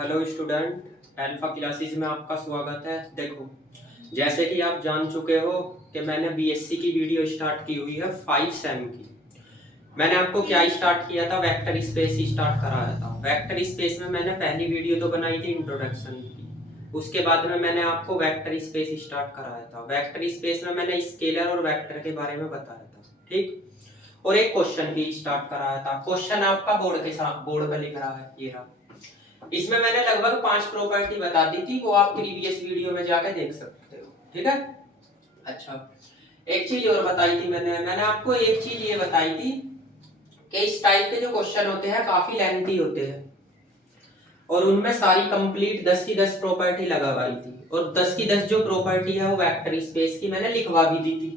Hello student, alpha classes में आपका स्वागत है। देखो, जैसे कि आप जान चुके हो कि मैंने बीएससी की वीडियो स्टार्ट की हुई है 5 सेम की। मैंने आपको क्या स्टार्ट किया था? वेक्टर स्पेस स्टार्ट कराया था। वेक्टर स्पेस में मैंने पहली वीडियो तो बनाई थी इंट्रोडक्शन की। उसके बाद में मैंने आपको वेक्टर स्पेस स्टार्ट कराया था। वेक्टर स्पेस में मैंने स्केलर और वेक्टर के बारे में बताया था, ठीक। और एक क्वेश्चन भी स्टार्ट कराया था। क्वेश्चन आपका बोर्ड के साथ बोर्ड पे लिख रहा है, ये रहा। इसमें मैंने लगभग 5 प्रॉपर्टी बता दी थी, वो आप प्रीवियस वीडियो में जाकर देख सकते हो, ठीक है। अच्छा, एक चीज और बताई थी मैंने आपको एक चीज ये बताई थी कि इस टाइप के जो क्वेश्चन होते हैं काफी लेंथी होते हैं और उनमें सारी कंप्लीट 10 की 10 प्रॉपर्टी लगवाई थी और 10 की 10 जो प्रॉपर्टी है वो वेक्टर स्पेस की मैंने लिखवा भी दी थी।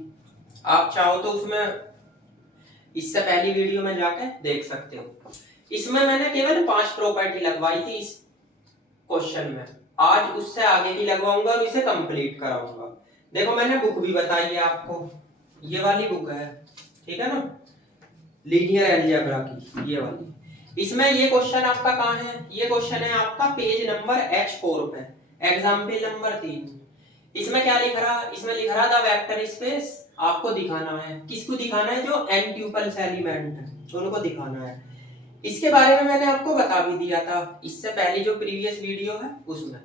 आप चाहो तो उसमें इससे पहली वीडियो में जाकर देख सकते हो। इसमें मैंने केवल 5 प्रॉपर्टी लगवाई थी इस क्वेश्चन में। आज उससे आगे की लगवाऊंगा और इसे कंप्लीट कराऊंगा। देखो, मैंने बुक भी बताई है आपको, ये वाली बुक है, ठीक है ना, लीनियर अलजेब्रा की, ये वाली। इसमें ये क्वेश्चन आपका कहाँ है? ये क्वेश्चन है आपका पेज नंबर H4 पे, एग्जाम्पल नंबर 3। इसमें क्या लिख रहा? इसमें लिख रहा था वेक्टर स्पेस आपको दिखाना है। किसको दिखाना है? जो n ट्यूपल्स एलिमेंट है उनको दिखाना है। इसके बारे में मैंने आपको बता भी दिया था इससे पहले जो प्रीवियस वीडियो है उसमें।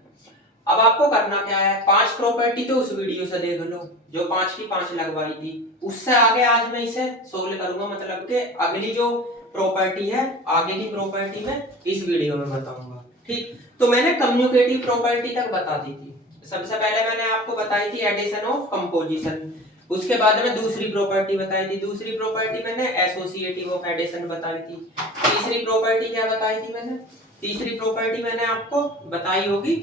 अब आपको करना क्या है? 5 प्रॉपर्टी तो उस वीडियो से देख लो जो 5 की 5 लगवाई थी। उससे आगे आज मैं इसे सोल्व करूंगा, मतलब कि अगली जो प्रॉपर्टी है आगे की प्रॉपर्टी में इस वीडियो में बताऊंगा, ठीक। तो मैंने कम्युनिकेटिव प्रॉपर्टी तक बता दी थी। सबसे पहले मैंने आपको बताई थी एडिशन ऑफ कंपोजिशन। उसके बाद में दूसरी प्रॉपर्टी बताई थी। दूसरी प्रॉपर्टी मैंने एसोसिएटिव ऑफ एडिशन बताई थी। तीसरी प्रॉपर्टी क्या बताई थी मैंने? तीसरी प्रॉपर्टी मैंने आपको बताई होगी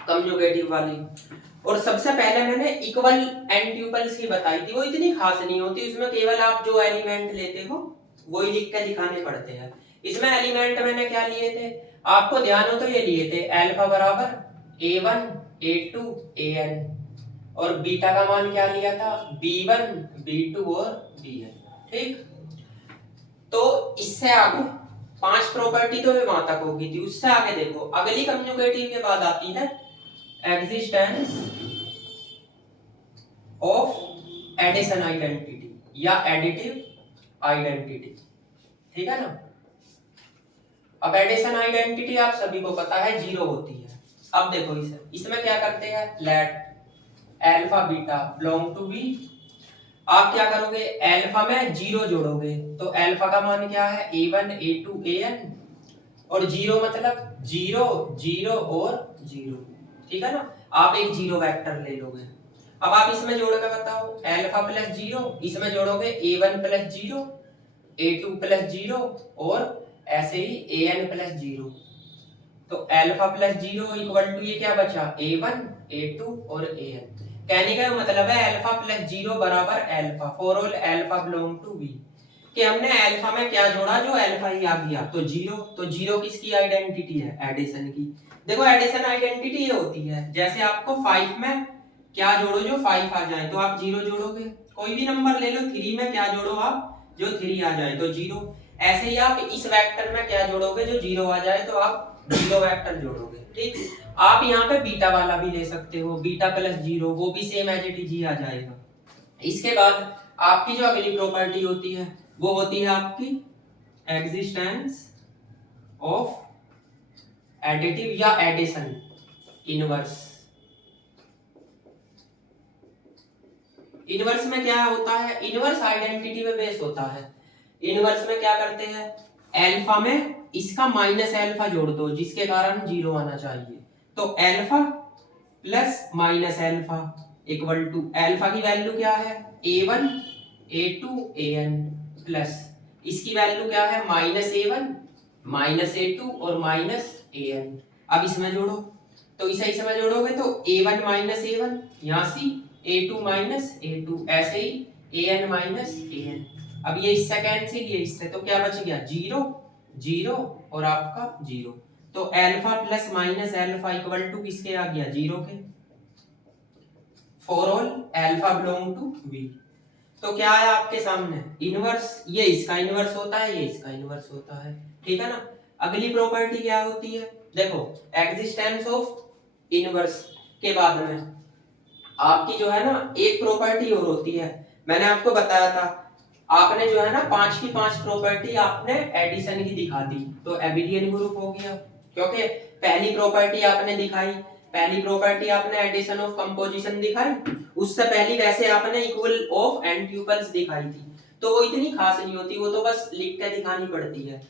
कम्युनिकेटिव वाली। और सबसे पहले मैंने इक्वल एन ट्यूपल्स की बताई थी। वो इतनी खास नहीं होती, उसमें केवल आप जो एलिमेंट लेते हो वही लिख के दिखाने पड़ते हैं। इसमें एलिमेंट मैंने क्या लिए थे आपको ध्यान हो तो ये लिए थे अल्फा बराबर a1 a2 an और बीटा का मान क्या लिया था? b1 b2 और bn, ठीक। तो इससे आगे 5 प्रॉपर्टी तो वहां तक होगी थी। उससे आगे देखो, अगली कम्युनिकेटिव के बाद आती है एग्जिस्टेंस ऑफ एडिशन आइडेंटिटी या एडिटिव आइडेंटिटी, ठीक है ना। अब एडिशन आइडेंटिटी आप सभी को पता है 0 होती है। अब देखो इसे, इसमें क्या करते हैं? Let alpha beta belong to B. आप क्या करोगे? अल्फा में 0 जोड़ोगे तो अल्फा का मान क्या है? a1 a2 an और 0 मतलब 0 0 और 0, ठीक है ना। आप एक 0 वेक्टर ले लोगे। अब आप इसमें जोड़ के बताओ, अल्फा प्लस 0 इसमें जोड़ोगे a1 प्लस 0 a2 प्लस 0 और ऐसे ही an प्लस 0। तो अल्फा प्लस 0 इक्वल टू ये क्या बचा? a1 a2 और an। कहने का मतलब है अल्फा प्लस 0 बराबर alpha for all alpha belong to B. कि हमने अल्फा में क्या जोड़ा? जो अल्फा ही आ गया तो 0। तो 0 किसकी आइडेंटिटी है? एडिशन की। देखो, एडिशन आइडेंटिटी ये होती है जैसे आपको 5 में क्या जोड़ो जो 5 आ जाए तो आप 0 जोड़ोगे। कोई भी नंबर ले लो, 3 में क्या जोड़ो आप? जो 3 आ जाए तो 0। ऐसे ही आप इस वेक्टर में क्या जोड़ोगे? जो 0 आ जाए तो आप 0 वेक्टर जोड़ोगे, ठीक। आप यहाँ पे बीटा वाला भी ले सकते हो, बीटा प्लस 0, वो भी सेम एज इट इज ही आ जाएगा। इसके बाद आपकी जो अगली प्रॉपर्टी होती है वो होती है आपकी एग्जिस्टेंस ऑफ एडिटिव या एडिशन इनवर्स। इनवर्स में क्या होता है? इनवर्स आइडेंटिटी में बेस होता है। इनवर्स में क्या करते हैं? अल्फा में इसका माइनस अल्फा जोड़ दो जिसके कारण 0 आना चाहिए। तो alpha plus minus alpha equal to alpha की वैल्यू क्या है? a1 a2 an प्लस इसकी वैल्यू क्या है? माइनस a1 माइनस a2 और माइनस an। अब इसमें जोड़ो तो इसे इसमें जोड़ोगे तो a1 माइनस a1 यहाँ से a2 माइनस a2 ऐसे ही an माइनस an। अब ये इससे कैंसिल, ये इससे, तो क्या बच गया? 0 0 और आपका 0। तो alpha plus minus alpha equal to किसके आ गया? 0 के। For all alpha belong to B. तो क्या है आपके सामने? इनवर्स। ये इसका इनवर्स होता है, ये इसका इनवर्स होता है, ठीक है ना। अगली प्रॉपर्टी क्या होती है? देखो एग्जिस्टेंस ऑफ इनवर्स के बाद में आपकी जो है ना एक प्रॉपर्टी और होती है, मैंने आपको बताया था, आपने जो है ना 5 की 5 प्रॉपर्टी आपने एडिशन की दिखा दी, तो एबिलियन ग्रुप हो गया। क्योंकि पहली प्रॉपर्टी आपने दिखाई, पहली प्रॉपर्टी आपने एडिशन ऑफ कंपोजिशन दिखाई, उससे पहली वैसे आपने इक्वल ऑफ एन ट्यूपल्स दिखाई थी, तो वो इतनी खास नहीं होती, वो तो बस लिख के दिखानी पड़ती है।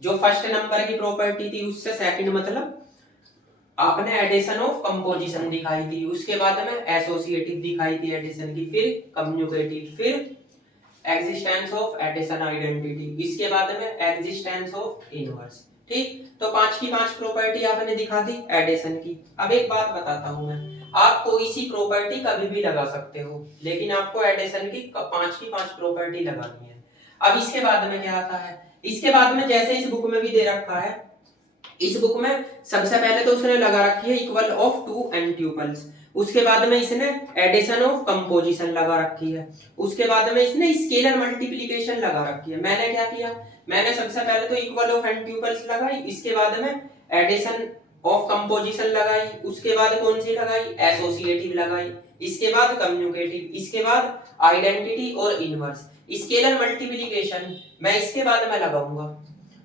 जो फर्स्ट नंबर की प्रॉपर्टी थी उससे सेकंड मतलब आपने एडिशन ऑफ कंपोजिशन दिखाई थी, उसके बाद में एसोसिएटिव दिखाई थी एडिशन की, फिर कम्युनिकेटिव, फिर एग्जिस्टेंस ऑफ एडिशन आइडेंटिटी, इसके बाद में एग्जिस्टेंस ऑफ इनवर्स। ठीक, तो 5 की 5 प्रॉपर्टी आपने दिखा दी एडिशन की। अब एक बात बताता हूं मैं, आप कोई सी प्रॉपर्टी कभी भी लगा सकते हो, लेकिन आपको एडिशन की 5 की 5 प्रॉपर्टी लगानी है। अब इसके बाद में क्या आता है, इसके बाद में जैसे इस बुक में भी दे रखा है, इस बुक में सबसे पहले तो उसने लगा रखी है equal of two n tuples, उसके बाद में इसने एडिशन ऑफ कंपोजिशन लगा रखी है, उसके बाद में इसने स्केलर मल्टीप्लिकेशन लगा रखी है। मैंने क्या किया, मैंने सबसे पहले तो इक्वल ऑफ एन ट्यूपल्स लगाई, इसके बाद में एडिशन ऑफ कंपोजिशन लगाई, उसके बाद कौन सी लगाई, एसोसिएटिव लगाई, इसके बाद कम्युनिकेटिव, इसके बाद आइडेंटिटी और इनवर्स। स्केलर मल्टीप्लिकेशन मैं इसके बाद में लगाऊंगा।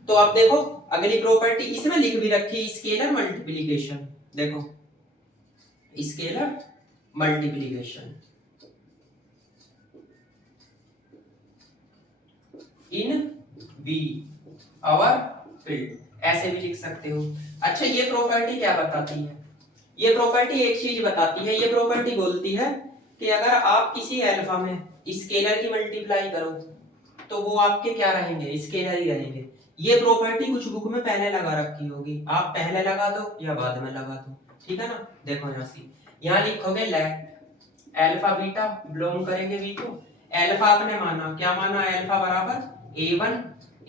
तो अब देखो अगली प्रॉपर्टी इसमें लिख भी रखी स्केलर मल्टीप्लिकेशन, देखो scalar multiplication in B our field, ऐसे भी लिख सकते हो। अच्छा ये प्रॉपर्टी क्या बताती है, ये प्रॉपर्टी एक चीज बताती है, ये प्रॉपर्टी बोलती है कि अगर आप किसी अल्फा में स्केलर की मल्टीप्लाई करो तो वो आपके क्या रहेंगे, स्केलर ही रहेंगे। ये प्रॉपर्टी कुछ बुक में पहले लगा रखी होगी, आप पहले लगा दो या बाद में लगा दो, ठीक है ना। देखो यहाँ से यहाँ लिखोगे लेट अल्फा बीटा बिलोंग करेंगे वी को, अल्फा आपने माना, क्या माना, अल्फा बराबर a1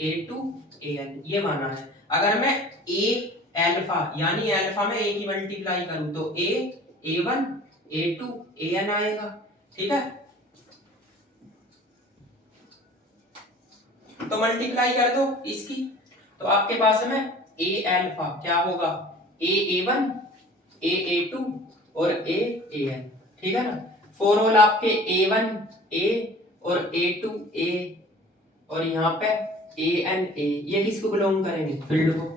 a2 an, ये माना है। अगर मैं a अल्फा यानी अल्फा में a की मल्टीप्लाई करूं तो a a1 a2 an आएगा, ठीक है। तो मल्टीप्लाई कर दो इसकी, तो आपके पास में a अल्फा क्या होगा, a a1 a a2 और a an, ठीक है ना। फोर होल आपके a1 a और a2 a और यहाँ पे an a, ये किसको बिलोंग करेंगे, फील्ड को।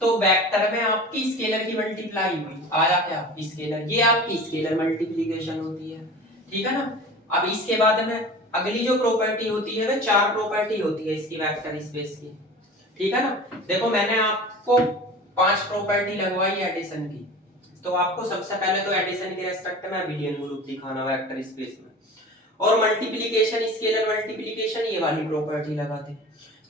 तो वेक्टर में आपकी स्केलर की मल्टीप्लाई हुई, आया क्या, स्केलर, ये आपकी स्केलर मल्टीप्लिकेशन होती है, ठीक है ना। अब इसके बाद में अगली जो प्रॉपर्टी होती है वह चार प्रॉपर्टी होती है इसकी वेक्टर स्पेस की, ठीक है ना। देखो मैंने आपको 5 प्रॉपर्टी लगवाई एडिशन की, तो आपको सबसे पहले तो एडिशन के रेस्पेक्ट में अबिलियन ग्रुप दिखाना वेक्टर स्पेस में, और मल्टीप्लिकेशन स्केलर मल्टीप्लिकेशन ये वाली प्रॉपर्टी लगाते,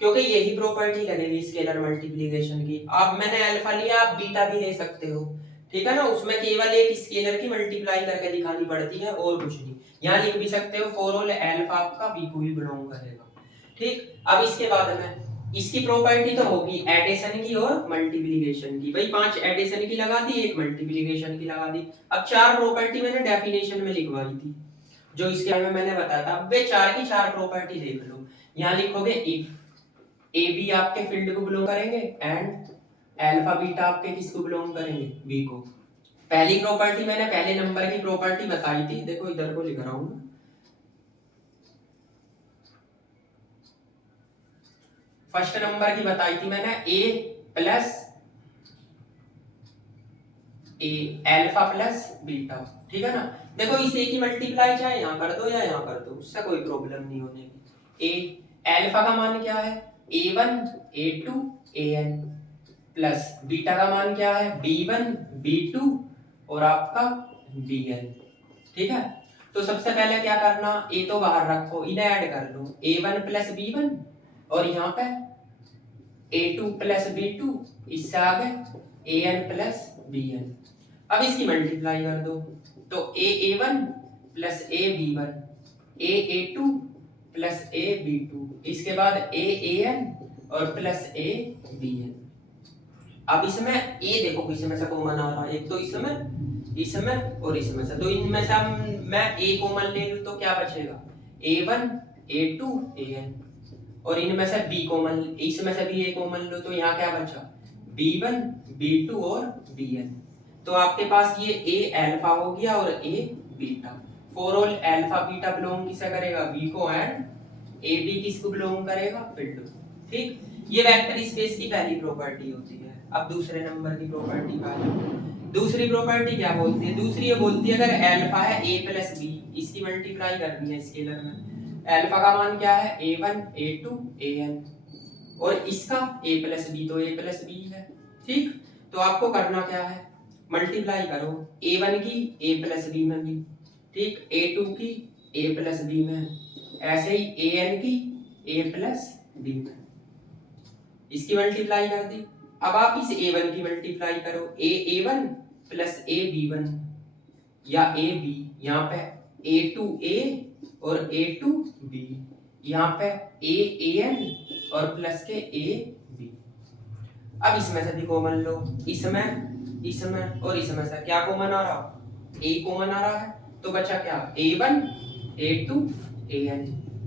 क्योंकि यही प्रॉपर्टी लगेगी स्केलर मल्टीप्लिकेशन की। आप मैंने अल्फा लिया, आप बीटा भी ले सकते हो, ठीक है ना, उसमें केवल एक स्केलर की मल्टीप्लाई करके दिखानी पड़ती है और कुछ नहीं। यहाँ लिख भी सकते हो फोर होल अल्फा आपका बी को ही बिलोंग करेगा, ठीक। अब इसके बाद में इसकी प्रॉपर्टी तो होगी एडिशन की और मल्टीप्लिकेशन की, भाई 5 एडिशन की लगा दी, एक मल्टीप्लिकेशन की लगा दी। अब चार प्रॉपर्टी मैंने डेफिनेशन में लिखवाई थी जो इसके बारे में मैंने बताया था, अब वे चार की चार प्रॉपर्टी देख लो। यहाँ लिखोगे इफ ए बी आपके फील्ड को बिलोंग करेंगे एंड अल्फा बीटा आपके किसको बिलोंग करेंगे, बी को। पहली प्रॉपर्टी मैंने पहले नंबर की प्रॉपर्टी बताई थी, देखो इधर को लिख रहा हूं, फर्स्ट नंबर की बताई थी मैंने a plus A alpha plus beta, ठीक है ना। देखो इस a की मल्टीप्लाई चाहे यहाँ कर दो या यहाँ कर दो, उससे कोई प्रॉब्लम नहीं होने की। a अल्फा का मान क्या है, a1 a2 an plus beta का मान क्या है, b1 b2 और आपका bn, ठीक है। तो सबसे पहले क्या करना, a तो बाहर रखो, इन्हें ऐड कर लो, a1 प्लस b1 और यहाँ पे a2 प्लस b2, इससे आगे an प्लस bn। अब इसकी मल्टीप्लाई कर दो, तो a1 plus a b1 a2 plus a b2, इसके बाद an और प्लस abn। अब इसमें a देखो इसमें से कॉमन आ रहा है, एक तो इसमें और इसमें से, तो इनमें से मैं a कॉमन ले लूं तो क्या बचेगा, a1 a2 an, और इनमें से b कॉमन, इसमें से भी a कॉमन लो तो यहाँ क्या बचा, B1 B2 और Bn। तो आपके पास ये A अल्फा हो गया और A beta. For all alpha beta belong किसे करेगा, B को, एंड AB किसको बिलोंग करेगा, फील्ड। ठीक, ये वेक्टर स्पेस की पहली प्रॉपर्टी होती है। अब दूसरे नंबर की प्रॉपर्टी बात, दूसरी प्रॉपर्टी क्या बोलती है, दूसरी ये बोलती है अगर अल्फा है A प्लस B, इसकी मल्टीप्लाई करनी है स्केलर में। अल्फा का मान क्या है, A1 A2 AN, और इसका A प्लस बी, तो A प्लस बी है। ठीक, तो आपको करना क्या है, मल्टीप्लाई करो A1 की A प्लस बी में भी, ठीक, A2 की A प्लस बी में, ऐसे ही AN की A प्लस बी में, इसकी मल्टीप्लाई कर दी। अब आप इस A1 की मल्टीप्लाई करो, A1 प्लस AB1 या AB, यहाँ पे A2A और A2B, यहाँ पे AN और प्लस के AB। अब इसमें से भी कॉमन लो, इसमें और इसमें से क्या कॉमन आ रहा, A कॉमन आ रहा है, तो बचा क्या, A1 A2 AN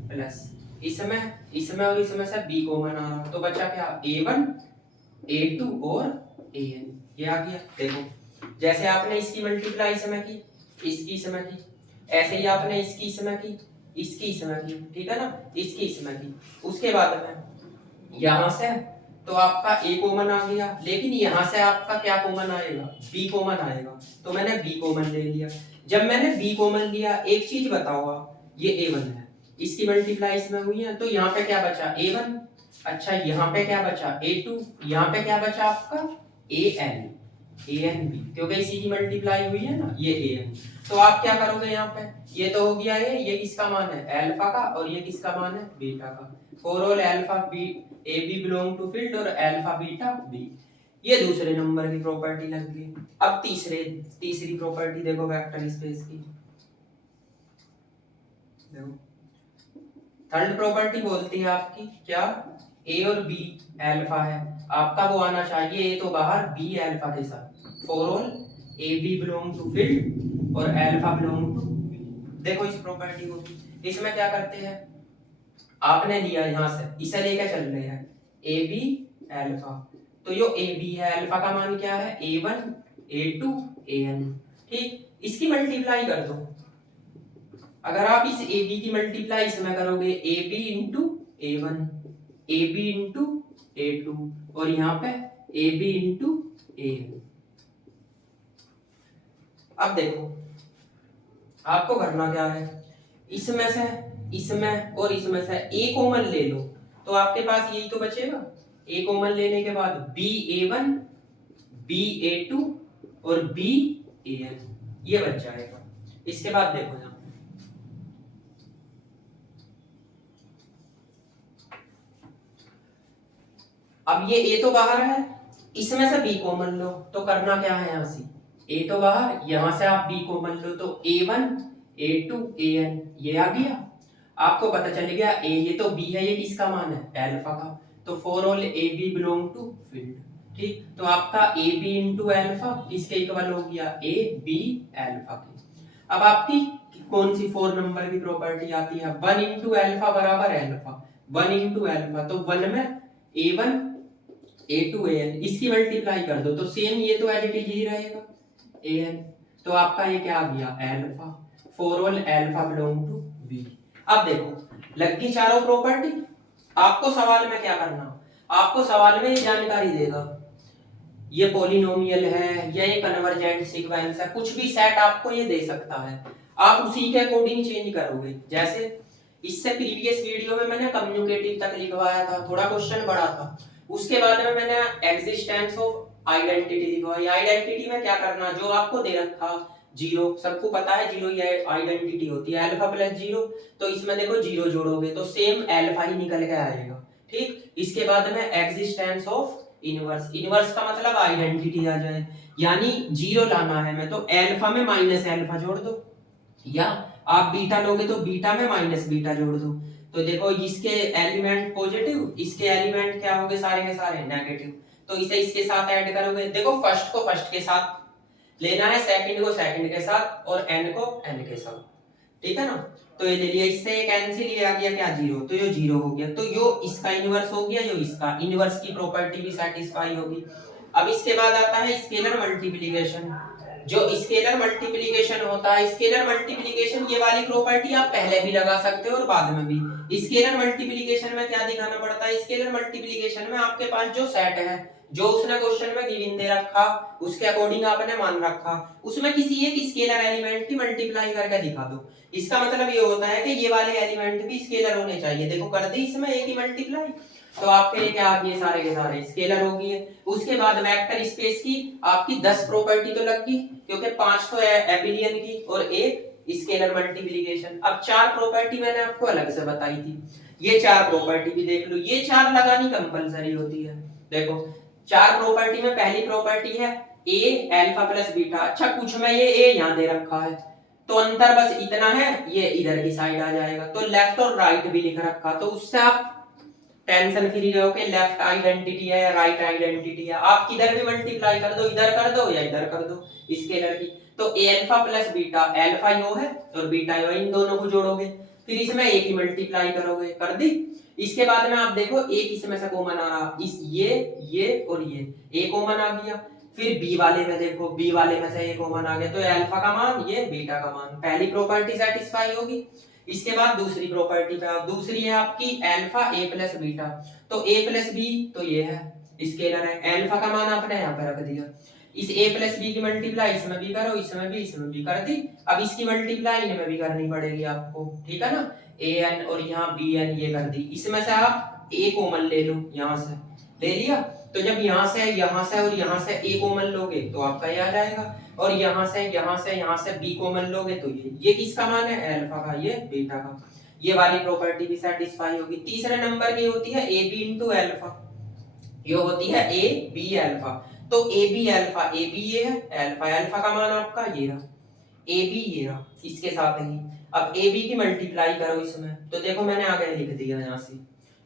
प्लस इसमें और इसमें से B कॉमन आ रहा, तो बचा क्या, A1 A2 और AN। ये आ गया। देखो जैसे आपने इसकी मल्टीप्लाई इसमें की, इसकी इसमें की, ऐसे ही आपने इसकी इसमें की, इसकी इसमें की, ठीक है ना, इसकी इसमें की। उसके बाद में यहाँ से तो आपका A कॉमन आ गया, लेकिन यहाँ से आपका क्या कॉमन आएगा, B कॉमन आएगा, तो मैंने B कॉमन ले लिया। जब मैंने B कॉमन लिया, एक चीज बताओ आप, ये A1 है, इसकी मल्टीप्लाई इसमें हुई है, तो यहाँ पे क्या बचा, A1। अच्छा, यहाँ पे क्या बचा, A2, यहाँ पे क्या बचा आपका, AN भी, क्योंकि इसी की मल्टीप्लाई हुई है ना, ये AN। तो आप क्या करोगे, यहाँ पे ये तो हो गया, ये किसका मान है, अल्फा का, और ये किसका मान है, बीटा का। For all alpha B AB belong to field और अल्फा बीटा B। ये दूसरे नंबर की प्रॉपर्टी लग गई। अब तीसरी प्रॉपर्टी देखो वेक्टर स्पेस की, देखो थर्ड प्रॉपर्टी बोलती है आपकी क्या, A और B अल्फा है, आपका वो आना चाहिए A तो बाहर, B अल्फा के साथ। For all AB belong to field और अल्फा बिलोंग टू B। देखो इस प्रॉपर्टी को, इसमें क्या करते हैं, आपने लिया यहाँ से, इसे लेकर चल रहे हैं AB अल्फा, तो यो AB है, अल्फा का मान क्या है, A1 A2 AN। ठीक, इसकी मल्टीप्लाई कर दो। अगर आप इस AB की मल्टीप्लाई इसमें करोगे, AB into A1, AB into A2, और यहाँ पे AB इंटू AN। अब देखो आपको करना क्या है, इसमें से इसमें और इसमें से A कॉमन ले लो, तो आपके पास यही तो बचेगा। A कॉमन लेने के बाद BA1 BA2 और BAN, ये बच जाएगा। इसके बाद देखो यहाँ, अब ये A तो बाहर है, इसमें से B कॉमन लो, तो करना क्या है, यहाँ से A तो बाहर, यहाँ से आप B कॉमन लो, तो A1 A2 AN, ये आ गया। आपको पता चल गया A, ये तो B है, ये किसका मान है, अल्फा का, तो for all AB belong to field. ठीक, तो आपका AB इंटू अल्फा इसके इक्वल हो गया AB अल्फा के। अब आपकी कौन सी 4 नंबर की प्रॉपर्टी आती है, 1 इंटू अल्फा बराबर अल्फा, 1 इंटू अल्फा, तो 1 में A1 A2 AN, इसकी मल्टीप्लाई कर दो, तो सेम ये तो एज इट इज ही रहेगा AN, तो आपका ये क्या आ गया, alpha. For all alpha belong to B। अब देखो लग गई चारों प्रॉपर्टी। आपको सवाल में क्या करना, आपको सवाल में जानकारी देगा, ये पॉलिनोमियल है या ये कन्वर्जेंट सीक्वेंस है, कुछ भी सेट आपको ये दे सकता है, आप उसी के अकॉर्डिंग चेंज करोगे। जैसे इससे प्रीवियस वीडियो में मैंने कम्युनिकेटिव तक लिखवाया था, थोड़ा क्वेश्चन बड़ा था, उसके बाद में मैंने एग्जिस्टेंस ऑफ आइडेंटिटी लिखवाई। आइडेंटिटी में क्या करना, जो आपको दे रखा जीरो, सबको पता है जीरो ये आइडेंटिटी होती है, अल्फा प्लस जीरो, तो इसमें देखो जीरो जोड़ोगे तो सेम अल्फा ही निकल के आएगा। ठीक, इसके बाद में एग्जिस्टेंस ऑफ इनवर्स, इनवर्स का मतलब आइडेंटिटी आ जाए, यानी जीरो लाना है मैं, तो अल्फा में माइनस अल्फा जोड़ दो, या आप बीटा लोगे तो बीटा में माइनस बीटा जोड़ दो। तो देखो इसके एलिमेंट पॉजिटिव, इसके एलिमेंट क्या होंगे, सारे के सारे नेगेटिव, तो इसे इसके साथ ऐड करोगे। देखो फर्स्ट को फर्स्ट के साथ लेना है, सेकंड को सेकंड के साथ, और एन को एन के साथ, ठीक है ना। तो ये ले लिया, इससे एक कैंसिल, ये आ गया क्या, जीरो, तो ये जीरो हो गया, तो यो इसका इनवर्स हो गया, यो इसका इनवर्स की प्रॉपर्टी भी सेटिस्फाई होगी। अब इसके बाद आता है स्केलर मल्टीप्लिकेशन। जो स्केलर मल्टीप्लिकेशन होता है, स्केलर मल्टीप्लिकेशन ये वाली प्रॉपर्टी आप पहले भी लगा सकते हो और बाद में भी। स्केलर मल्टीप्लिकेशन में क्या दिखाना पड़ता है, स्केलर मल्टीप्लिकेशन में आपके पास जो सेट है, जो उसने क्वेश्चन में गिवन दे रखा, उसके अकॉर्डिंग आपने मान रखा, उसमें किसी एक स्केलर एलिमेंट की मल्टीप्लाई करके दिखा दो। इसका मतलब ये होता है कि ये वाले एलिमेंट भी स्केलर होने चाहिए। देखो कर दी इसमें एक ही मल्टीप्लाई, तो आपके लिए क्या आ गए, सारे के सारे स्केलर हो गए। उसके बाद वेक्टर स्पेस की आपकी 10 प्रॉपर्टी तो लग गई, क्योंकि 5 तो एबिलियन की और एक स्केलर मल्टीप्लिकेशन। अब 4 प्रॉपर्टी मैंने आपको अलग से बताई थी, ये 4 प्रॉपर्टी भी देख लो। ये 4 लगानी कंपलसरी होती है। देखो 4 प्रॉपर्टी में पहली प्रॉपर्टी है ए अल्फा प्लस बीटा। अच्छा कुछ में ये ए यहां दे रखा है, तो अंतर बस इतना है, ये इधर की साइड आ जाएगा। तो लेफ्ट और राइट भी लिख रखा, तो उससे आप टेंशन फ्री रहो कि लेफ्ट आइडेंटिटी है या राइट आइडेंटिटी है। आप किधर भी मल्टीप्लाई कर दो, इधर कर दो या इधर कर दो स्केलर की। तो ए अल्फा प्लस बीटा, अल्फा यो है और बीटा यो, इन दोनों को जोड़ोगे, फिर इसमें एक ही मल्टीप्लाई करोगे, कर दी। इसके बाद में आप देखो एक इसमें से कॉमन आ रहा, इस ये और ये ए कॉमन आ गया। फिर बी वाले में देखो, बी वाले में से ए कॉमन आ गया, तो अल्फा का मान ये बीटा का मान, पहली प्रॉपर्टी सेटिस्फाई होगी। इसके बाद दूसरी प्रॉपर्टी पे आओ, दूसरी है आपकी अल्फा ए प्लस बीटा। तो ए प्लस बी तो ये है स्केलर है, अल्फा का मान आपने यहाँ पे रख दिया। इस a प्लस बी की मल्टीप्लाई इसमें भी करो, इसमें भी कर दी। अब इसकी मल्टीप्लाई इनमें भी करनी पड़ेगी आपको, ठीक है ना। a n और यहाँ b n ये कर दी। इसमें से आप a कॉमन ले लो, यहाँ से ले लिया, तो जब यहाँ से और यहाँ से a कॉमन लोगे तो आपका ये आ जाएगा, और यहाँ से b कॉमन लोगे तो ये किसका मान है, अल्फा का, ये बीटा का। ये वाली प्रॉपर्टी भी सेटिस्फाई होगी। तीसरे नंबर की होती है ए बी इंटू अल्फा, ये होती है ए बी अल्फा। तो A B alpha, A B ये है, अल्फा अल्फा का मान आपका ये रहा, ए बी ये रहा, इसके साथ ही अब ए बी की मल्टीप्लाई करो इसमें, तो देखो मैंने आगे लिख दिया यहाँ से,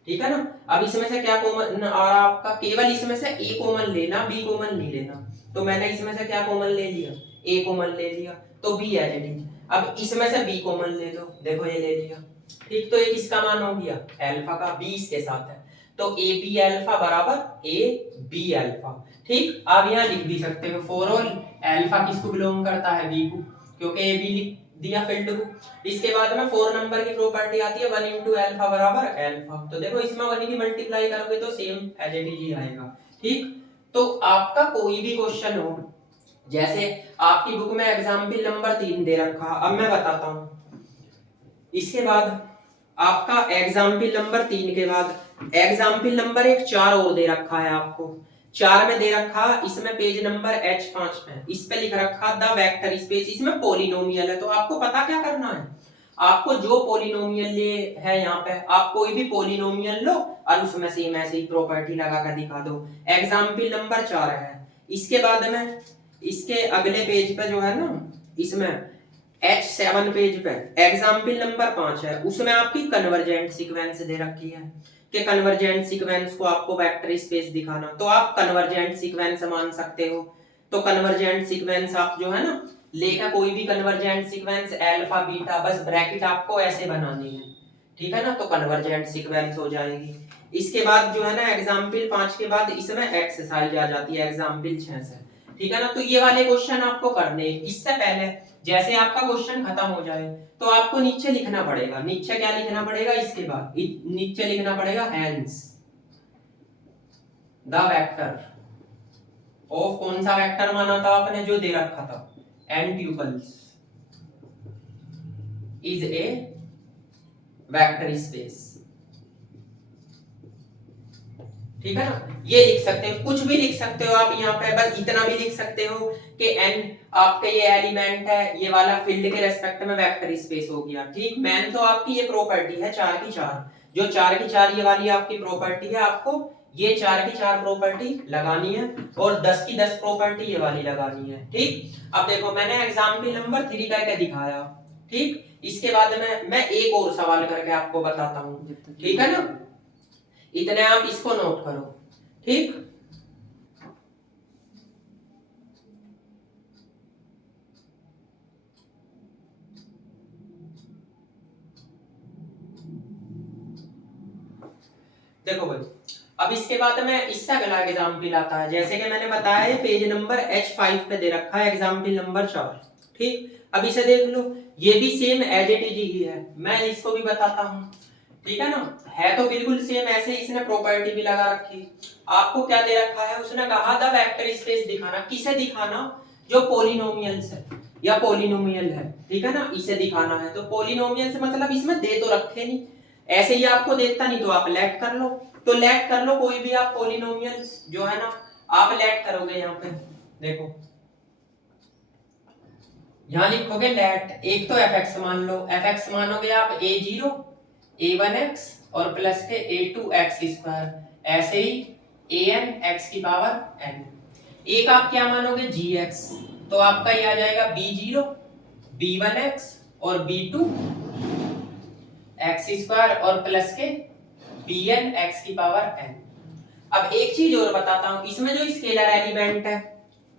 ठीक है ना। अब इसमें से क्या कॉमन आ रहा आपका, केवल इसमें से ए कॉमन लेना, बी कॉमन नहीं लेना। तो मैंने इसमें से क्या कॉमन ले लिया, ए कॉमन ले लिया, तो बी एज इट इज। अब इसमें से बी कॉमन ले लो, देखो ये ले लिया, ठीक। तो ये किसका मान हो गया, अल्फा का, बी इसके साथ है, तो ए बी अल्फा बराबर ए बी अल्फा, ठीक। आप यहाँ लिख भी सकते हो फॉर ऑल अल्फा किसको बिलोंग करता है, बी को, क्योंकि ए बी लिख दिया फील्ड को। इसके बाद में 4 नंबर की प्रॉपर्टी आती है 1 इंटू अल्फा बराबर अल्फा। तो देखो इसमें 1 की मल्टीप्लाई करोगे तो सेम एज इट इज ही आएगा, ठीक। तो आपका कोई भी क्वेश्चन हो, जैसे आपकी बुक में एग्जाम्पल नंबर 3 दे रखा, अब मैं बताता हूँ। इसके बाद आपका एग्जाम्पल नंबर 3 के बाद एग्जाम्पल नंबर 1 4 और दे रखा है आपको, 4 में दे रखा, इसमें पेज नंबर H5 में इस पे लिख रखा द वेक्टर स्पेस, इसमें पॉलिनोमियल है। तो आपको पता क्या करना है, आपको जो पॉलिनोमियल ले है यहाँ पे, आप कोई भी पॉलिनोमियल लो और उसमें सेम ऐसी प्रॉपर्टी लगा कर दिखा दो। एग्जाम्पल नंबर 4 है। इसके बाद में इसके अगले पेज पे जो है ना, इसमें H7 पेज पे एग्जाम्पल नंबर 5 है, उसमें आपकी कन्वर्जेंट सीक्वेंस दे रखी है कि कन्वर्जेंट सीक्वेंस को आपको वेक्टर स्पेस दिखाना, तो आप कन्वर्जेंट सीक्वेंस मान सकते हो। तो कन्वर्जेंट सीक्वेंस आप जो है ना लेगा, कोई भी कन्वर्जेंट सीक्वेंस अल्फा बीटा, बस ब्रैकेट आपको ऐसे बनानी है, ठीक है ना, तो कन्वर्जेंट सीक्वेंस हो जाएगी। इसके बाद जो है ना एग्जाम्पल 5 के बाद इसमें एक्सरसाइज आ जाती है एग्जाम्पल 6 से, ठीक है ना। तो ये वाले क्वेश्चन आपको करने, इससे पहले जैसे आपका क्वेश्चन खत्म हो जाए तो आपको नीचे लिखना पड़ेगा, नीचे क्या लिखना पड़ेगा, इसके बाद नीचे लिखना पड़ेगा हेंस द वेक्टर ऑफ, कौन सा वेक्टर माना था आपने जो दे रखा था, n tuples is a vector space, ठीक है ना। ये लिख सकते हो, कुछ भी लिख सकते हो आप यहाँ पे, बस इतना भी लिख सकते हो कि n आपका ये एलिमेंट है, ये वाला फील्ड के रेस्पेक्ट में वेक्टर स्पेस हो गया, ठीक। मैन तो आपकी ये प्रॉपर्टी है 4 की 4, जो 4 की 4 ये वाली आपकी प्रॉपर्टी है, आपको ये 4 की 4 प्रॉपर्टी लगानी है और 10 की 10 प्रॉपर्टी ये वाली लगानी है, ठीक। अब देखो मैंने एग्जाम्पल नंबर 3 करके दिखाया, ठीक। इसके बाद में मैं एक और सवाल करके आपको बताता हूँ, ठीक है ना। इतने आप इसको नोट करो, ठीक। देखो भाई अब इसके बाद में इससे अगला एग्जाम्पल आता है, जैसे कि मैंने बताया है पेज नंबर H5 पे दे रखा है एग्जाम्पल नंबर 4। ठीक, अब इसे देख लो, ये भी सेम एज इट इज ही है, मैं इसको भी बताता हूँ। ठीक है ना, है तो बिल्कुल सेम, ऐसे ही इसने प्रॉपर्टी भी लगा रखी। आपको क्या दे रखा है, उसने कहा था वेक्टर स्पेस दिखाना, किसे दिखाना, जो पॉलिनोमियल्स है या पॉलिनोमियल है, ठीक है ना, इसे दिखाना है। तो पॉलिनोमियल से मतलब इसमें दे तो रखे नहीं, ऐसे ही आपको देता नहीं तो आप लेट कर लो, तो लेट कर लो कोई भी आप पॉलिनोमियल्स जो है ना, आप लेट करोगे यहाँ पे, देखो यहाँ लिखोगे लेट, एक तो fx मान लो, fx मानोगे आप a0 a1x और प्लस के a2x स्क्वायर, ऐसे ही an x की पावर n। एक आप क्या मानोगे gx, तो आपका ये आ जाएगा b0 b1x और b2 x स्क्वायर और प्लस के bn x की पावर n। अब एक चीज और बताता हूं, इसमें जो स्केलर एलिमेंट है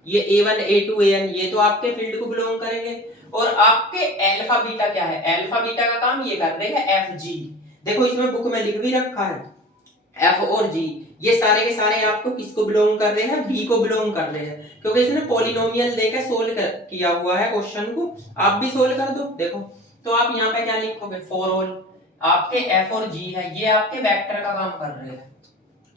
ये a1 a2 an, ये तो आपके फील्ड को बिलोंग करेंगे, और आपके अल्फा बीटा क्या है, अल्फा बीटा का काम ये कर रहे हैं fg। देखो इसमें बुक में लिख भी रखा है f और g, ये सारे के सारे आपको किसको बिलोंग कर रहे हैं, b को बिलोंग कर रहे हैं, क्योंकि इसने पॉलिनोमियल देकर सोल्व किया हुआ है क्वेश्चन को, आप भी सोल्व कर दो। देखो तो आप यहाँ पे क्या लिखोगे, फॉर ऑल आपके f और g है, ये आपके वेक्टर का काम कर रहे हैं,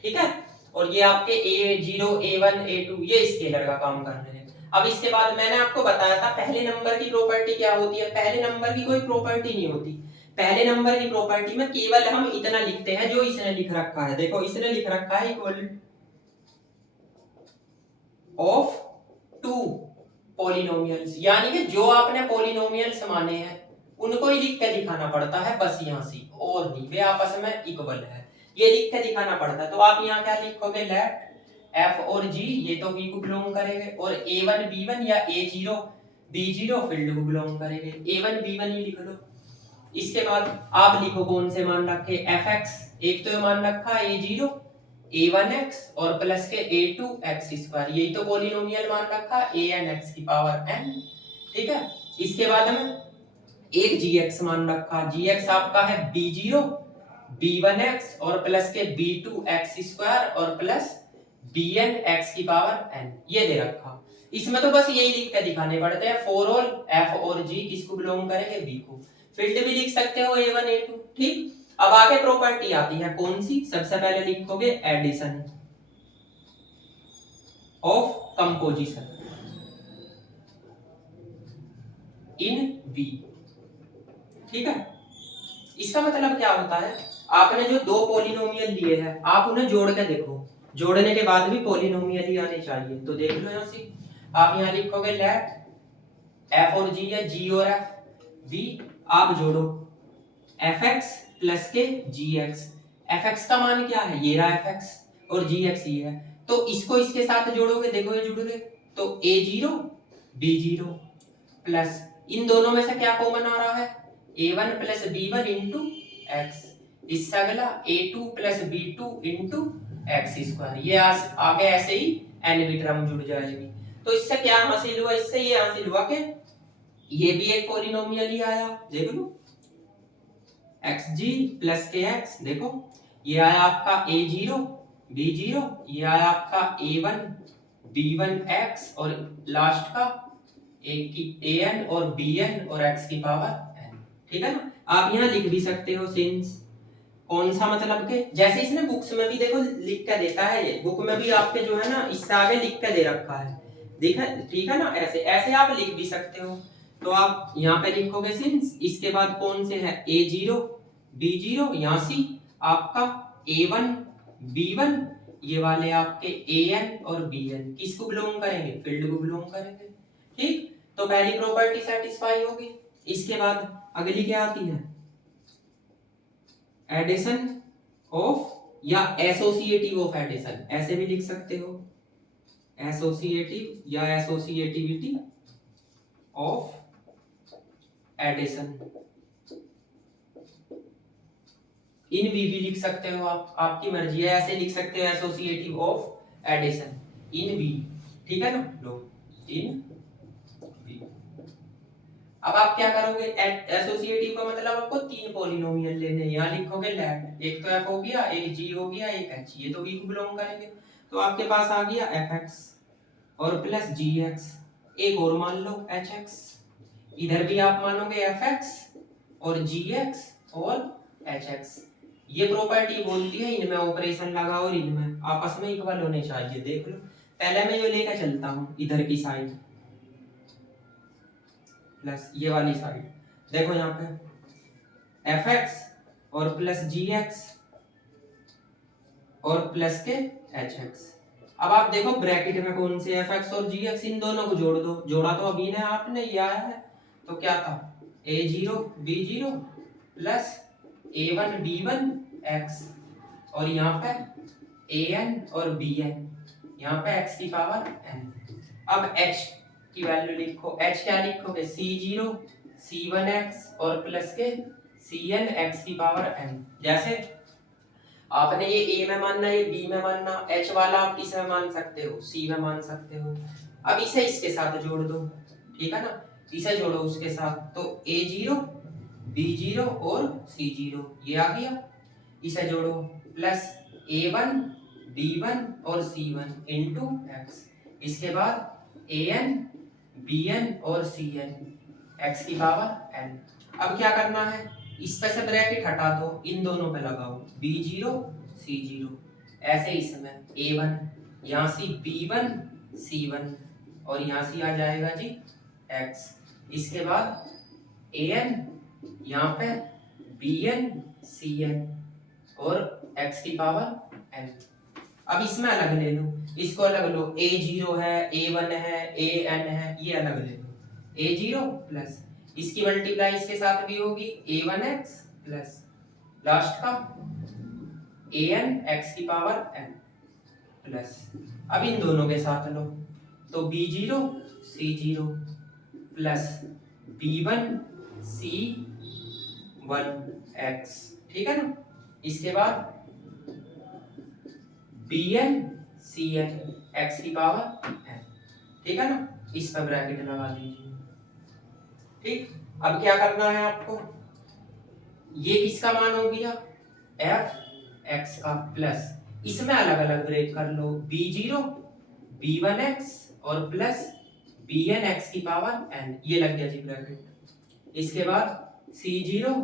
ठीक है, और ये आपके a0 a1 a2 ये स्केलर का काम कर रहे हैं। अब इसके बाद मैंने आपको बताया था पहले नंबर की प्रॉपर्टी क्या होती है, पहले नंबर की कोई प्रॉपर्टी नहीं होती, पहले नंबर की प्रॉपर्टी में केवल हम इतना लिखते हैं जो इसने लिख रखा है। देखो इसने लिख रखा है इक्वल ऑफ टू पॉलिनोमियल्स, यानी कि जो आपने पॉलिनोमियल्स माने हैं उनको ही लिख के दिखाना पड़ता है, बस यहाँ से, और नहीं, वे आपस में इक्वल है, ये लिख के दिखाना पड़ता है। तो आप यहाँ क्या लिखोगे, लेट f और g ये तो v को बिलोंग करेंगे, और a1 b1 या a0 b0 फील्ड को बिलोंग करेंगे, a1 b1 ही लिख लो। इसके बाद आप लिखो कौन से मान रखे, fx एक तो मान रखा है a0 a1x और प्लस के a2x स्क्वायर, यही तो पॉलिनोमियल मान रखा an x की पावर n। ठीक है, इसके बाद में एक gx मान रखा, gx आपका है b0 b1x और प्लस के b2x स्क्वायर और प्लस bn x की पावर n, ये दे रखा। इसमें तो बस यही लिख के दिखाने पड़ते हैं, फॉर ऑल f और g किसको बिलोंग करेंगे, b को। फील्ड भी लिख सकते हो a1 a2, ठीक। अब आगे प्रॉपर्टी आती है कौन सी, सबसे पहले लिखोगे addition of composition in B. ठीक है, इसका मतलब क्या होता है, आपने जो दो पॉलिनोमियल लिए हैं आप उन्हें जोड़ के देखो, जोड़ने के बाद भी पॉलिनोमियल ही आने चाहिए। तो देख लो यहाँ से, आप यहाँ लिखोगे लेट f और g या g और f v, आप जोड़ो fx प्लस के gx, fx का मान क्या है, ये रहा fx और gx ये है, तो इसको इसके साथ जोड़ोगे, देखो ये जुड़ गए, तो a0 b0 प्लस इन दोनों में से क्या कॉमन आ रहा है, a1 plus b1 into x, इससे अगला a2 plus b2 into x square, ये आगे ऐसे ही एनवी टर्म जुड़ जाएगी। तो इससे क्या हासिल हुआ, इससे ये हासिल हुआ कि ये भी एक पॉलिनोमियल ही आया, देख लो xg प्लस के x, देखो ये आया आपका a0 b0, ये आया आपका a1 b1x और लास्ट का एक की an और bn और x की पावर n। ठीक है ना, आप यहाँ लिख भी सकते हो सिंस, कौन सा मतलब के, जैसे इसने बुक्स में भी देखो लिख के देता है, ये बुक में भी आपके जो है ना इससे आगे लिख के दे रखा है, देखा, ठीक है ना, ऐसे ऐसे आप लिख भी सकते हो। तो आप यहाँ पे लिखोगे सिंस, इसके बाद कौन से है a0 b0, यहाँ से आपका a1 b1, ये वाले आपके an और bn किसको बिलोंग करेंगे, फील्ड को बिलोंग करेंगे। ठीक, तो पहली प्रॉपर्टी सेटिस्फाई होगी। इसके बाद अगली क्या आती है, एडिशन ऑफ या एसोसिएटिव ऑफ एडिशन, ऐसे भी लिख सकते हो, एसोसिएटिव या एसोसिएटिविटी ऑफ एडिशन, इन भी लिख सकते हो आप, आपकी मर्जी है, ऐसे लिख सकते हो associative of addition in B. ठीक है ना, लो इन बी। अब आप क्या करोगे, एसोसिएटिव का मतलब आपको तीन पॉलिनोमियल लेने, यहाँ लिखोगे लेट, एक तो एफ हो गया, एक जी हो गया, एक एच, ये तो वी को बिलोंग करेंगे। तो आपके पास आ गया एफ एक्स और प्लस जी एक्स, एक और मान लो एच एक्स, इधर भी आप मानोगे एफ एक्स और जी एक्स और एच एक्स। ये प्रॉपर्टी बोलती है इनमें ऑपरेशन लगाओ और इनमें आपस में इक्वल होने चाहिए। देख लो, पहले मैं ये लेकर चलता हूँ इधर की साइड प्लस ये वाली साइड, देखो यहाँ पे एफ एक्स और प्लस जी एक्स और प्लस के एच एक्स। अब आप देखो ब्रैकेट में कौन से एफ एक्स और जी एक्स, इन दोनों को जोड़ दो, जोड़ा तो अभी ने आपने ये आया है, तो क्या था ए zero B zero plus A one B one X, और यहाँ पे ए एन और बी एन, यहाँ पे एक्स की पावर एन। अब एच की वैल्यू लिखो, एच क्या लिखोगे, सी जीरो सी वन एक्स और प्लस के सी एन एक्स की पावर एन। जैसे आपने ये ए में मानना, ये बी में मानना, एच वाला आप किस में मान सकते हो, सी में मान सकते हो। अब इसे इसके साथ जोड़ दो, ठीक है ना, इसे जोड़ो उसके साथ, तो ए जीरो बी जीरो और सी जीरो ये आ गया, इसे जोड़ो plus A one B one और सी वन इंटू एक्स, इसके बाद ए एन बी एन और सी एन एक्स की पावर एन। अब क्या करना है, इस पे से ब्रैकेट हटा दो, इन दोनों पे लगाओ बी जीरो सी जीरो, ऐसे इसमें ए वन यहाँ से बी वन सी वन और यहाँ से आ जाएगा जी एक्स, इसके बाद ए एन यहाँ पे बी एन सी एन और एक्स की पावर एन। अब इसमें अलग ले लो, इसको अलग लो, ए जीरो है, ए वन है, ए एन है, ये अलग ले लो, ए जीरो प्लस इसकी मल्टीप्लाई इसके साथ भी होगी A one x plus last का ए एन एक्स की पावर एन प्लस। अब इन दोनों के साथ लो, तो B zero C zero plus B one C one x, ठीक है ना, इसके बाद B n C N x की पावर एन, ठीक है ना, इस पर ब्रैकेट लगा दीजिए। ठीक, अब क्या करना है आपको, ये किसका मान हो गया एफ एक्स का प्लस, इसमें अलग अलग ब्रेक कर लो, B zero B one X और प्लस बी एन एक्स की पावर एन, ये लग गया जी ब्रैकेट, इसके बाद C zero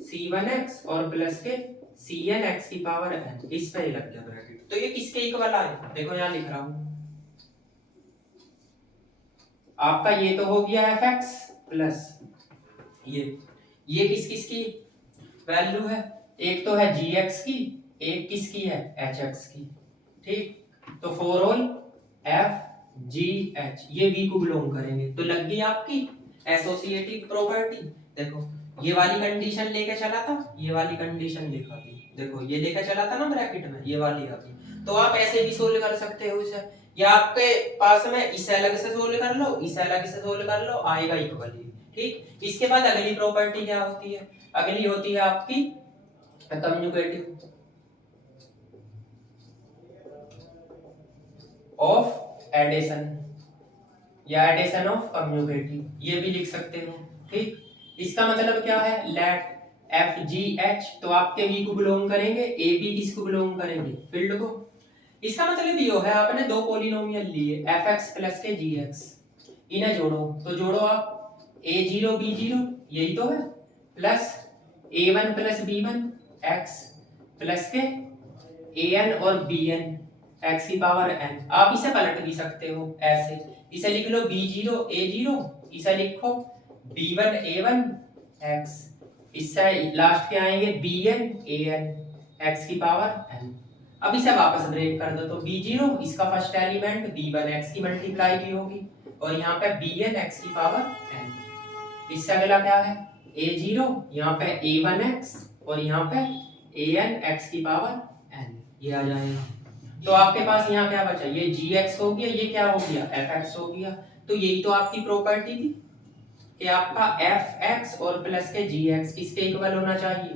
C one X और प्लस के सी एन एक्स की पावर एन, इस पर लग गया ब्रैकेट। तो ये किसके इक्वल आए, देखो यहाँ लिख रहा हूं आपका, ये तो हो गया एफ एक्स प्लस ये किस किस की वैल्यू है, एक तो है जी एक्स की, एक किसकी है एच एक्स की, ठीक, तो for all F G H ये बी को बिलोंग करेंगे, तो लग गई आपकी एसोसिएटिव प्रॉपर्टी। देखो ये वाली कंडीशन लेके चला था, ये वाली कंडीशन लिखा थी, देखो ये लेके चला था ना ब्रैकेट में, ये वाली आ गई, तो आप ऐसे भी सोल्व कर सकते हो इसे, या आपके पास में इसे अलग से सोल्व कर लो, इसे अलग से सोल्व कर लो, आएगा इक्वल ही, ठीक। इसके बाद अगली प्रॉपर्टी क्या होती है, अगली होती है आपकी कम्युटेटिव ऑफ एडिशन या एडिशन ऑफ कम्युटेटिव, ये भी लिख सकते हो, ठीक। इसका मतलब क्या है, लेट एफ जी एच, तो आपके वी को बिलोंग करेंगे, ए बी किसको बिलोंग करेंगे, फील्ड को। इसका मतलब ये है आपने दो पॉलिनोमियल लिए एफ एक्स प्लस के जी एक्स, इन्हें जोड़ो, तो जोड़ो आप ए जीरो बी जीरो यही तो है, plus A one plus B one x plus के ए एन और बी एन एक्स की पावर एन। आप इसे पलट भी सकते हो ऐसे, इसे लिख लो बी जीरो ए जीरो, इसे लिखो B one A one X, इससे लास्ट के आएंगे B N A N x की पावर एन। अब इसे वापस ब्रेक कर दो, तो बी जीरो इसका first element B one x की मल्टीप्लाई भी होगी और यहाँ पे बी एन एक्स की पावर एन। इससे अगला क्या है ए जीरो, यहाँ पे ए वन एक्स और यहाँ पे ए एन एक्स की पावर एन, ये आ जाएगा। तो आपके पास यहाँ क्या बचा, ये जी एक्स हो गया, ये क्या हो गया एफ एक्स हो गया। तो यही तो आपकी प्रॉपर्टी थी कि आपका एफ एक्स और प्लस के जी एक्स किसके इक्वल होना चाहिए,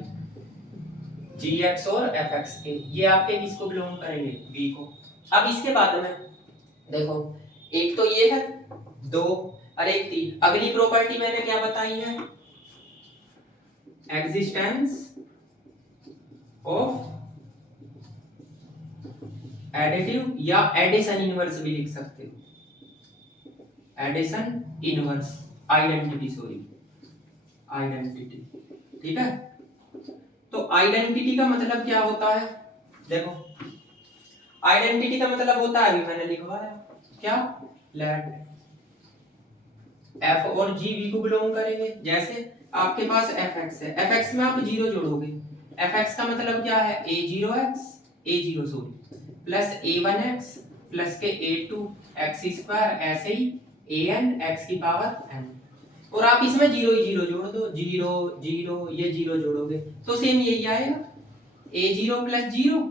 जी एक्स और एफ एक्स के, ये आपके किसको बिलोंग करेंगे, बी को। अब इसके बाद में देखो एक तो ये है दो, और एक 3। अगली प्रॉपर्टी मैंने क्या बताई है, एग्जिस्टेंस ऑफ एडिटिव या एडिशन इनवर्स भी लिख सकते हो, addition inverse, identity, sorry identity, ठीक है। तो आइडेंटिटी का मतलब क्या होता है, देखो आइडेंटिटी का मतलब होता है, अभी मैंने लिखवाया क्या, लेट f और g v को बिलोंग करेंगे। जैसे आपके पास fx है, fx में आप 0 जोड़ोगे, fx का मतलब क्या है, a0 sorry plus a1x plus के a2 x² ऐसे ही an x की पावर n, और आप इसमें 0 ही 0 जोड़ दो, 0 0 ये 0 जोड़ोगे तो सेम यही आएगा, a0 प्लस 0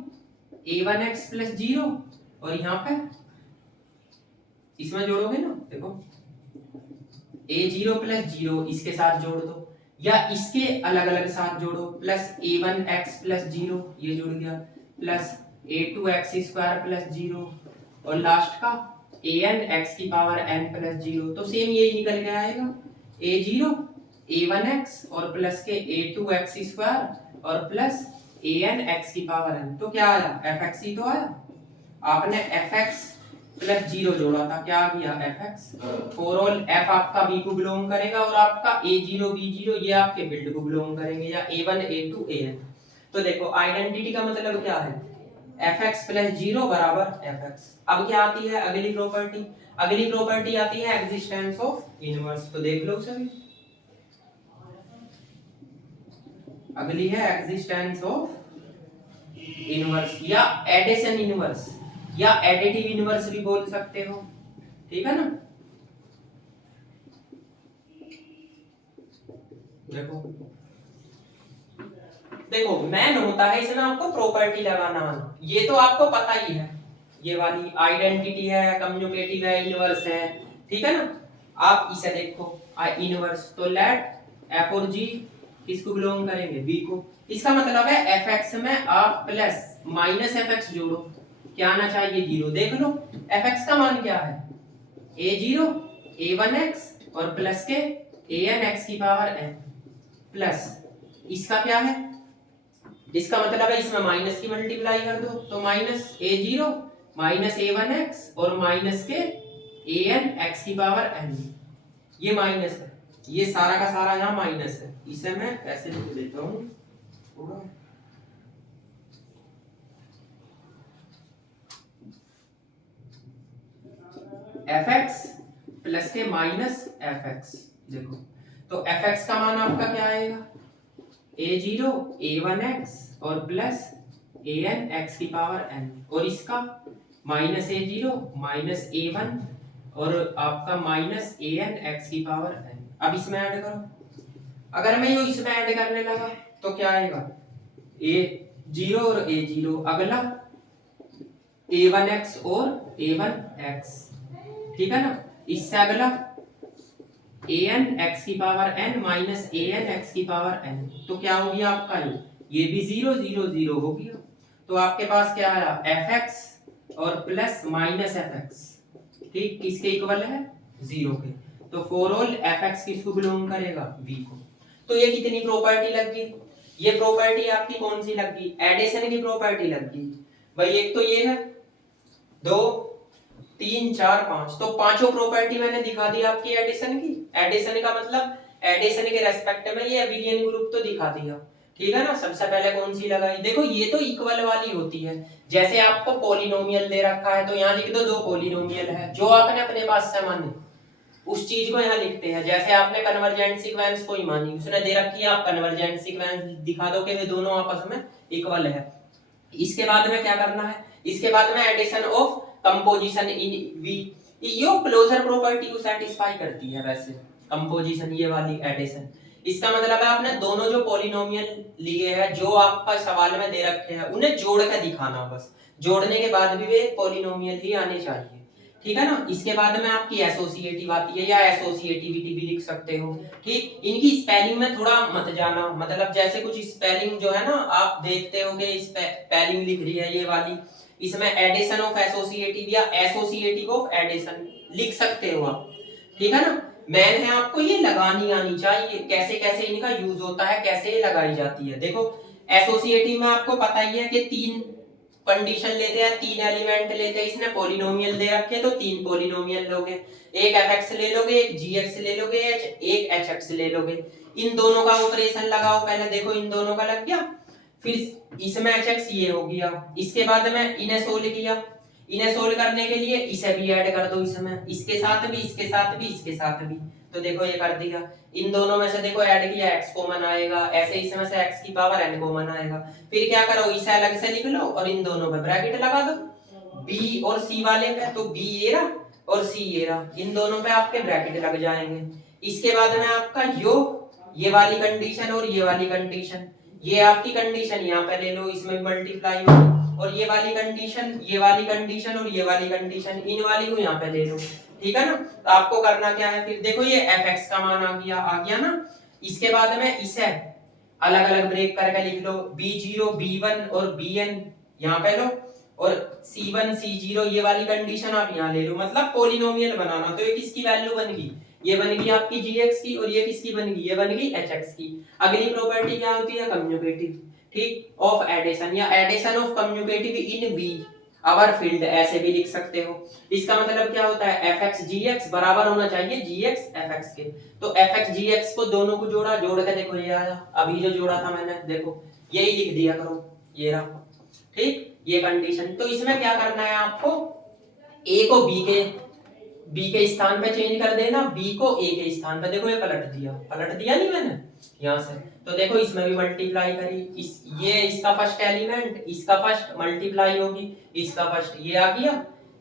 a1x प्लस 0, और यहाँ पे इसमें जोड़ोगे ना, देखो a0 प्लस 0 इसके साथ जोड़ दो या इसके अलग अलग साथ जोड़ो, प्लस a1x प्लस 0 ये जुड़ गया, प्लस a2x² प्लस 0, और लास्ट का an x की पावर n प्लस 0, तो सेम यही निकल के आएगा, a0 a1x और प्लस के a2x² और प्लस an x की पावर n, तो क्या आया, fx ही तो आया। आपने fx प्लस 0 जोड़ा था, क्या आ गया fx, फॉर ऑल f आपका v को बिलोंग करेगा और आपका a0 b0 ये आपके फील्ड को बिलोंग करेंगे, या a1 a2 an। तो देखो आइडेंटिटी का मतलब क्या है, fx प्लस 0 बराबर fx। अब क्या आती है अगली प्रॉपर्टी, अगली प्रॉपर्टी आती है एग्जिस्टेंस ऑफ इनवर्स, तो देख लो सभी, अगली है एग्जिस्टेंस ऑफ इनवर्स या एडिशन इनवर्स या एडिटिव इनवर्स भी बोल सकते हो, ठीक है ना। देखो देखो मैन होता है इसमें आपको प्रॉपर्टी लगाना, ये तो आपको पता ही है, ये वाली आइडेंटिटी है, कम्युनिकेटिव है, इनवर्स है, ठीक है ना। आप इसे देखो इनवर्स, तो लेट f और g किसको बिलोंग करेंगे, v को। इसका मतलब है fx में आप प्लस माइनस fx जोड़ो, क्या आना चाहिए 0, देख लो fx का मान क्या है, a0 a1x और प्लस के an x की पावर n, प्लस इसका क्या है, इसका मतलब है इसमें माइनस की मल्टीप्लाई कर दो, तो माइनस a0 माइनस a1x और माइनस के an x की पावर n, ये माइनस है, ये सारा का सारा यहाँ माइनस है, इसे मैं ऐसे लिख देता हूँ, fx प्लस के माइनस fx। देखो तो fx का मान आपका क्या आएगा, a0 a1x और प्लस an x की पावर n, और इसका माइनस a0 माइनस a1 और आपका माइनस an x की पावर n। अब इसमें ऐड करो, अगर मैं ये इसमें ऐड करने लगा तो क्या आएगा, a0 और a0, अगला a1x और a1x, ठीक है ना। इससे अगला an x की power n minus an x की पावर n, तो क्या हो गया आपका, ये भी 0 0 0 हो गया, तो आपके पास क्या आया fx और प्लस माइनस fx, ठीक किसके इक्वल है, 0 के, तो फॉर ऑल fx किसको बिलोंग करेगा, v को। तो ये कितनी प्रॉपर्टी लग गई, ये प्रॉपर्टी आपकी कौन सी लग गई, एडिशन की प्रॉपर्टी लग गई भाई। एक तो ये है, 2 3 4 5, तो पांचों प्रॉपर्टी मैंने दिखा दी आपकी एडिशन की। एडिशन का मतलब एडिशन के रेस्पेक्ट में ये अबिलियन ग्रुप तो दिखा दिया, ठीक है ना। सबसे पहले कौन सी लगाई, देखो ये तो इक्वल वाली होती है, जैसे आपको पॉलिनोमियल दे रखा है तो यहाँ लिख दो 2 पॉलिनोमियल है, जो आपने अपने पास से माने उस चीज को यहाँ लिखते हैं। जैसे आपने कन्वर्जेंट सीक्वेंस को ही मानी, उसने दे रखी है, आप कन्वर्जेंट सीक्वेंस दिखा दो कि वे दोनों आपस में इक्वल है। इसके बाद में क्या करना है, इसके बाद में addition of composition in V, ये क्लोजर प्रॉपर्टी को सेटिस्फाई करती है वैसे कंपोजिशन, ये वाली एडिशन। इसका मतलब है आपने दोनों जो पॉलिनोमियल लिए हैं जो आपका सवाल में दे रखे हैं उन्हें जोड़ कर दिखाना, बस जोड़ने के बाद भी वे पॉलिनोमियल ही आने चाहिए, ठीक है ना। इसके बाद में आपकी एसोसिएटिव आती है या एसोसिएटिविटी भी लिख सकते हो, ठीक। इनकी स्पेलिंग में थोड़ा मत जाना, मतलब जैसे कुछ स्पेलिंग जो है ना आप देखते हो कि स्पेलिंग लिख रही है ये वाली, इसमें एडिशन ऑफ एसोसिएटिव या एसोसिएटिव ऑफ एडिशन लिख सकते हो आप, ठीक है ना। मेन है आपको ये लगानी आनी चाहिए, कैसे कैसे इनका यूज होता है, कैसे ये लगाई जाती है। देखो एसोसिएटिव में आपको पता ही है कि 3 कंडीशन लेते हैं, 3 एलिमेंट लेते हैं, इसने पॉलिनोमियल दे रखे तो 3 पॉलिनोमियल लोगे, एक fx ले लोगे, एक gx ले लोगे, एक hx ले लोगे। इन दोनों का ऑपरेशन लगाओ पहले, देखो इन दोनों का लग गया, फिर इसमें hx ये हो गया, इसके बाद में इन्हें सोल्व किया, इन्हें सोल्व करने के लिए इसे भी ऐड कर दो इसमें, इसके साथ भी, इसके साथ भी, इसके साथ भी, तो देखो ये कर दिया। इन दोनों में से देखो ऐड किया, x कॉमन आएगा, ऐसे इसमें से x की पावर n कॉमन आएगा। फिर क्या करो, इसे अलग से लिख लो और इन दोनों पे ब्रैकेट लगा दो, b और c वाले पे, तो b ये रहा और c ये रहा, इन दोनों पे आपके ब्रैकेट लग जाएंगे। इसके बाद में आपका ये वाली कंडीशन और ये वाली कंडीशन, ये आपकी कंडीशन यहाँ पे ले लो, इसमें मल्टीप्लाई होगी, और ये वाली कंडीशन, ये वाली कंडीशन और ये वाली कंडीशन, इन वाली को यहाँ पे ले लो, ठीक है ना। तो आपको करना क्या है, फिर देखो ये fx का मान आ गया ना। इसके बाद में इसे अलग अलग ब्रेक करके लिख लो, b0 b1 और bn यहाँ पे लो, और c1 c0 ये वाली कंडीशन आप यहाँ ले लो, मतलब पॉलिनोमियल बनाना। तो ये किसकी वैल्यू बन गई, ये बन गई आपकी gx की, और ये किसकी बन गई, ये बन गई hx की। अगली प्रॉपर्टी क्या होती है, कम्युटेटिव, ठीक, ऑफ एडिशन या addition of commutative in v our field, ऐसे भी लिख सकते हो। इसका मतलब क्या होता है, fx gx बराबर होना चाहिए gx fx के, तो fx gx को दोनों को जोड़ा, जोड़ के देखो ये आया, अभी जो जोड़ा था मैंने, देखो यही लिख दिया करो, ये रहा, ठीक, ये कंडीशन। तो इसमें क्या करना है आपको, a को b के स्थान पे चेंज कर देना, b को a के स्थान पे, देखो ये पलट दिया नहीं मैंने यहाँ से, तो देखो इसमें भी मल्टीप्लाई करी, ये इसका फर्स्ट एलिमेंट, इसका फर्स्ट मल्टीप्लाई होगी, इसका फर्स्ट ये आ गया,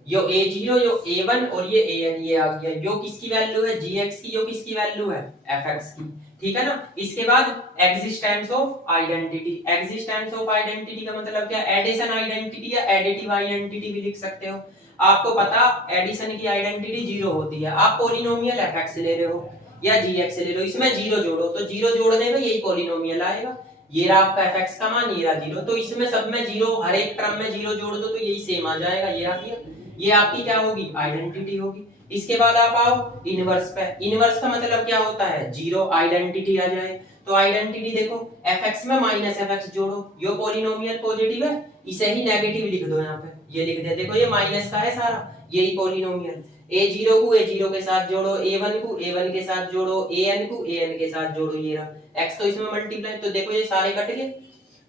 यो a0 यो a1 और ये an ये आ गया, यो किसकी वैल्यू है gx की, यो किसकी वैल्यू है fx की, ठीक है ना। इसके बाद existence of identity, existence of identity का मतलब क्या, एडिशन आइडेंटिटी या एडिटिव आइडेंटिटी भी लिख सकते हो। आपको पता एडिशन की आइडेंटिटी 0 होती है, आप पॉलिनोमियल fx ले रहे हो या gx ले लो, इसमें 0 जोड़ो, तो 0 जोड़ने में यही पॉलिनोमियल आएगा, ये रहा आपका fx का मान, ये रहा 0, तो इसमें सब में 0, हर एक टर्म में 0 जोड़ दो तो यही सेम आ जाएगा, ये आ गया, ये आपकी क्या होगी, आइडेंटिटी होगी। इसके बाद आप आओ इनवर्स पे, इनवर्स का मतलब क्या होता है, 0 आइडेंटिटी आ जाए, तो आइडेंटिटी देखो fx में माइनस fx जोड़ो, यो पॉलिनोमियल पॉजिटिव है, इसे ही नेगेटिव लिख दो यहाँ पे, ये लिख दिया, देखो ये माइनस का है सारा, यही पॉलिनोमियल, a0 को a0 के साथ जोड़ो, a1 को a1 के साथ जोड़ो, an को an के साथ जोड़ो, ये रहा x, तो इसमें मल्टीप्लाई, तो देखो ये सारे कट गए,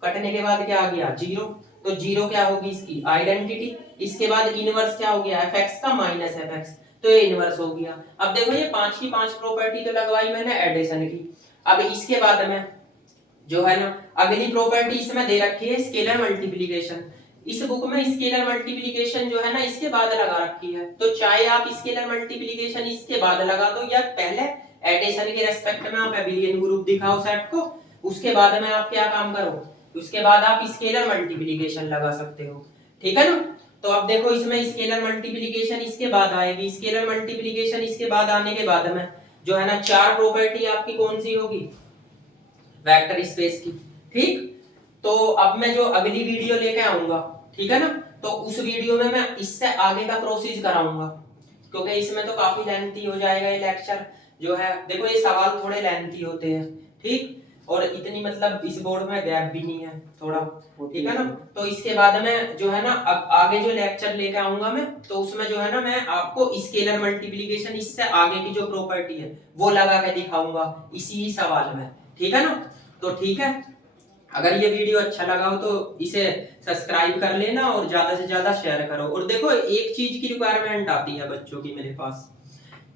कटने के बाद क्या आ गया 0, तो 0 क्या होगी इसकी आइडेंटिटी। इसके बाद इनवर्स क्या हो गया, fx का माइनस fx, तो ये इनवर्स हो गया। अब देखो ये 5 की 5 प्रॉपर्टी तो लगवाई मैंने एडिशन की। अब इसके बाद में जो है ना अगली प्रॉपर्टी इसमें दे रखी है स्केलर मल्टीप्लिकेशन, इस बुक में स्केलर मल्टीप्लिकेशन जो है ना इसके बाद लगा रखी है, तो चाहे आप स्केलर मल्टीप्लिकेशन इसके बाद लगा दो या पहले एडिशन के रेस्पेक्ट में आप एबिलियन ग्रुप दिखाओ सेट को, उसके बाद में आप क्या काम करो, उसके बाद आप स्केलर मल्टीप्लिकेशन लगा सकते हो, ठीक है ना। तो अब देखो इसमें स्केलर मल्टीप्लिकेशन इसके बाद आएगी, स्केलर मल्टीप्लिकेशन इसके बाद आने के बाद में जो है ना 4 प्रॉपर्टी आपकी कौन सी होगी, वेक्टर स्पेस की, ठीक। तो अब मैं जो अगली वीडियो लेके आऊंगा, ठीक है ना, तो उस वीडियो में मैं इससे आगे का प्रोसेस कराऊंगा, क्योंकि इसमें तो काफी लेंथी हो जाएगा ये लेक्चर जो है। देखो ये सवाल थोड़े लेंथी होते हैं, ठीक, और इतनी मतलब इस बोर्ड में गैप भी नहीं है थोड़ा, ठीक है ना। तो इसके बाद में जो है ना आगे जो लेक्चर लेके आऊंगा मैं, तो उसमें जो है ना मैं आपको स्केलर मल्टीप्लिकेशन इससे आगे की जो प्रॉपर्टी है वो लगा के दिखाऊंगा इसी ही सवाल में, ठीक है ना। तो ठीक है, अगर ये वीडियो अच्छा लगा हो तो इसे सब्सक्राइब कर लेना और ज्यादा से ज्यादा शेयर करो। और देखो एक चीज की रिक्वायरमेंट आती है बच्चों की मेरे पास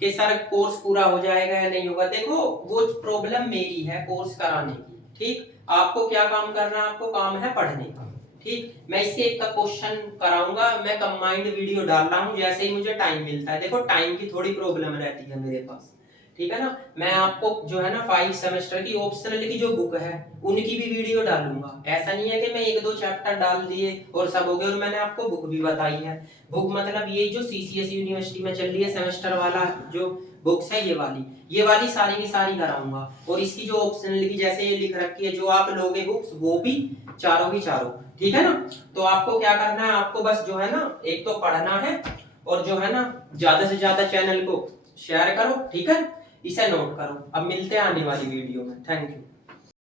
कि सर कोर्स पूरा हो जाएगा या नहीं होगा, देखो वो प्रॉब्लम मेरी है कोर्स कराने की, ठीक। आपको क्या काम करना है, आपको काम है पढ़ने का, ठीक। मैं इसके एक का क्वेश्चन कराऊंगा, मैं कंबाइंड वीडियो डाल रहा हूँ जैसे ही मुझे टाइम मिलता है, देखो टाइम की थोड़ी प्रॉब्लम रहती है मेरे पास, ठीक है ना। मैं आपको जो है ना 5 सेमेस्टर की ऑप्शनल की जो बुक है उनकी भी वीडियो डालूंगा, ऐसा नहीं है कि मैं 1-2 चैप्टर डाल दिए और सब हो गए, और मैंने आपको बुक भी बताई है। बुक मतलब ये जो सीसीएस यूनिवर्सिटी में चल रही है सेमेस्टर वाला जो बुक्स है, ये वाली सारी की सारी कराऊंगा, और इसकी जो ऑप्शनल की जैसे ये लिख रखी है जो आप लोगे बुक्स वो भी चारों की चारों, ठीक है ना। तो आपको क्या करना है, आपको बस जो है ना एक तो पढ़ना है और जो है ना ज्यादा से ज्यादा चैनल को शेयर करो, ठीक है। इसे नोट करो। अब मिलते हैं आने वाली वीडियो में। Thank you.